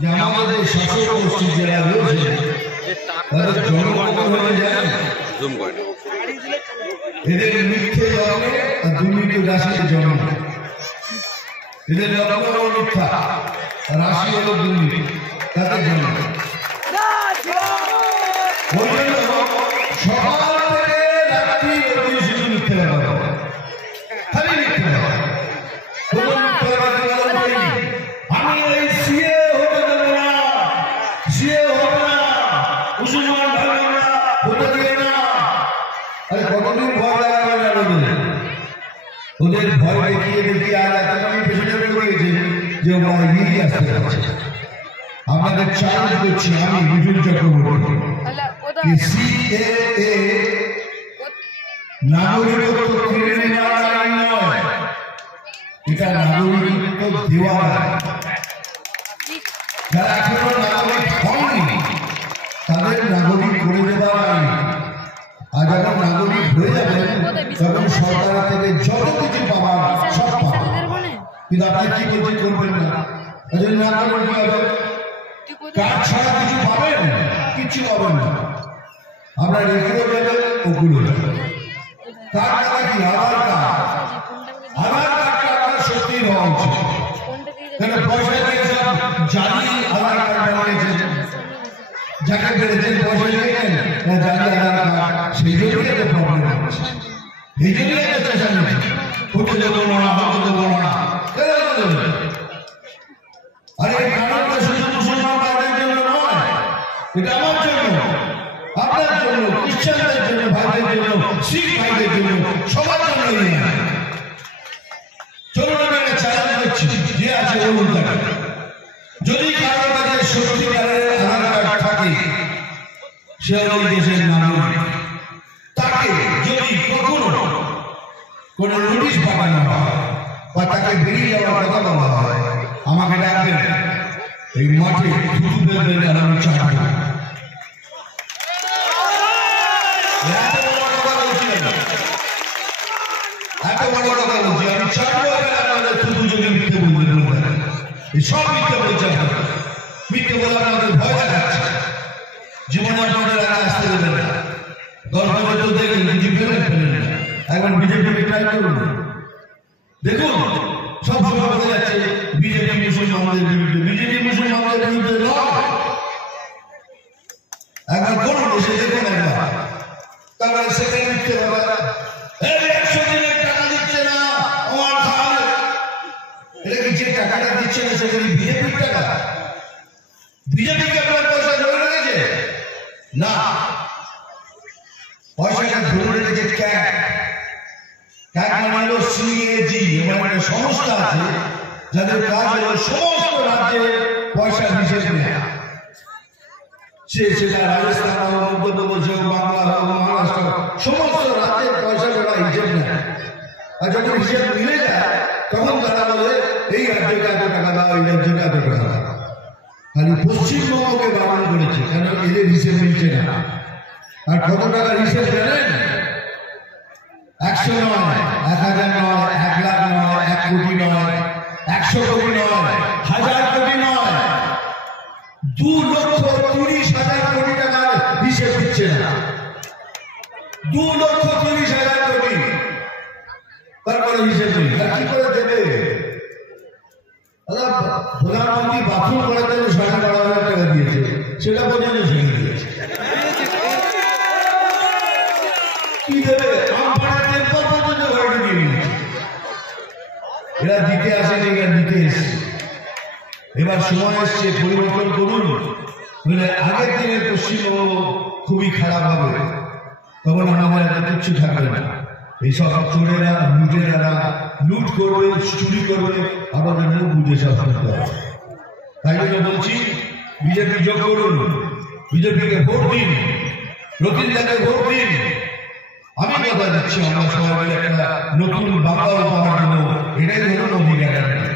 যে আমাদের শাসক গোষ্ঠী যারা রয়েছে তাদের জন্মগ্রহণ হয়ে যায় এদের মিথ্যে জন্মে আর দুর্নীতি রাশির জন্ম। এদের জন্ম হল মিথ্যা, রাশি হল দুর্নীতি, তাদের জন্ম। সকাল থেকে রাত্রি অবধি শুধু মিথ্যে কথা, খালি মিথ্যে কথা। আমি এই সিএ হতে দেব না, সিএ হবে না, মুসলমান ভালো না, হতে দেবে না। আরে কতদিন ভয় লাগাবে না ওদের ভয় দেখিয়ে দেখিয়ে আজ এতখানি পেছনে পড়ে গেছে যে ওরা এগিয়ে আসতে পারছে। আপনাদের চ্যালেঞ্জ করছি আমি মিঠুন চক্রবর্তী, সিএএ নাগরিকত্ব কেড়ে নেওয়ার আইন নয়, এটা নাগরিকত্ব দেওয়ার আইন। যারা এখনো নাগরিক হয়নি তাদের নাগরিক করে দেওয়ার আইন। আর যখন নাগরিক হয়ে যাবেন তখন সরকার থেকে যত কিছু পাওয়ার সব পাবেন, কিন্তু আপনি কি করতে করবেন না। ওই জন্য নাগরিক কি হবে, কার্ড ছাড়া কিছু পাবেন, কিচ্ছু পাবেন না। আমরা রেখেও যাবেন ওগুলো কার্ড টাকা কি আধার কার্ড, আধার কার্ডটা আপনার সত্যি হওয়া উচিত। কেন পয়সা দিয়ে সব জালি আধার কার্ড বানিয়েছেন, যাকে পেরেছেন পয়সা দিয়েছেন জালি আধার কার্ড, সেই জন্যই একটা প্রবলেম হচ্ছে। এই জন্যই একটা চেষ্টা নিচ্ছে হতে দেবো না, হতে দেবো না। আরে এই কারণটা শুধু মুসলমান ভাইদের জন্য নয়, এটা আমার জন্য, আপনার জন্য, খ্রিস্টানদের জন্য, ভাইদের জন্য, শিখ ভাইদের জন্য, সবার জন্য। চলুন আমি একটা চ্যালেঞ্জ করছি, যে আছে বলুন তাকে, যদি কারো কাছে সত্যিকারের আধার কার্ড থাকে সে ওই দেশের নাগরিক, তাকে যদি কখনো কোনো নোটিশ পাঠানো হয় বা তাকে বেরিয়ে যাওয়ার কথা বলা হয়, আমাকে ডাকবেন, এই মাঠে থুতু ফেলবেন আর আমি চাটব। এত বড় কথা বলছি আমি চাটবো, আপনাদের থুতু যদি মিথ্যে বলবেন, এই সব মিথ্যে বলছে, মিথ্যে বলে আপনাদের ভয় দেখাচ্ছে, জীবনে আপনাদের আগে আসতে দেবেন না। 10 বছর দেখেন কিছু ফেলেন না, এখন বিজেপিকে ট্রাই করুন, দেখুন সব সময় বলে যাচ্ছে বিজেপি মুসলমানদের বিরুদ্ধে, বিজেপি মুসলমানদের বিরুদ্ধে নয়। একবার কোন দেশে দেখুন একবার, তারপরে সেখানে মিথ্যে কথা, 100 দিনের টাকা দিচ্ছে না আমার খাল, এটা কি যে টাকাটা দিচ্ছে না সেখানে বিজেপির টাকা? বিজেপিকে আপনার পয়সা ধরে রেখেছে না, পয়সাটা ধরে রেখেছে ক্যাট। ক্যাট মানে হলো সিএজি, এমন একটা সংস্থা আছে যাদের কাজ হলো সমস্ত রাজ্যে পয়সা হিসেব নেওয়া। সেটা রাজস্থান হোক, মধ্যপ্রদেশ হোক, বাংলা হোক, মহারাষ্ট্র, সমস্ত রাজ্যের পয়সা তারা হিসেব নেয়। আর যখন হিসেব মিলে যায় তখন তারা বলে এই রাজ্যকে এত টাকা দাও, এই রাজ্যকে এত টাকা দাও। খালি পশ্চিমবঙ্গকে বারণ করেছে, কেন এদের হিসেব মিলছে না। আর কত টাকার হিসেব জানেন? 100 নয়, 1000 নয়, 1 লাখ নয়, 1 কোটি নয়, 100 কোটি নয়, 1000 কোটি নয়, 2,30,000 কোটি টাকার হিসেব দিচ্ছে না। 2,30,000 কোটি, তারপরে হিসেব নেই, কি করে দেবে? প্রধানমন্ত্রী বাথরুম করার জন্য 12,500 টাকা দিয়েছে, সেটা পর্যন্ত ছেড়ে দিয়েছে। কি দেবে? এরা দিতে আসেনি, এরা দিতে এসছে। এবার সময় এসছে পরিবর্তন করুন, আগের দিনের পশ্চিমবঙ্গ খুবই খারাপ হবে, তখন আমাদের কিচ্ছু থাকবে না। এইসব চোরেরা, লুটেরা লুট করবে, চুরি করবে, আমাদের মুখ বুঝে সব করতে হবে। তাই জন্য বলছি বিজেপি যোগ করুন, বিজেপিকে ভোট দিন, রতিনদাকে ভোট দিন। আমি কথা দিচ্ছি আমরা সবাই একটা নতুন বাংলা উপহার দেবো, এটাই হলো নবীন একাডেমি।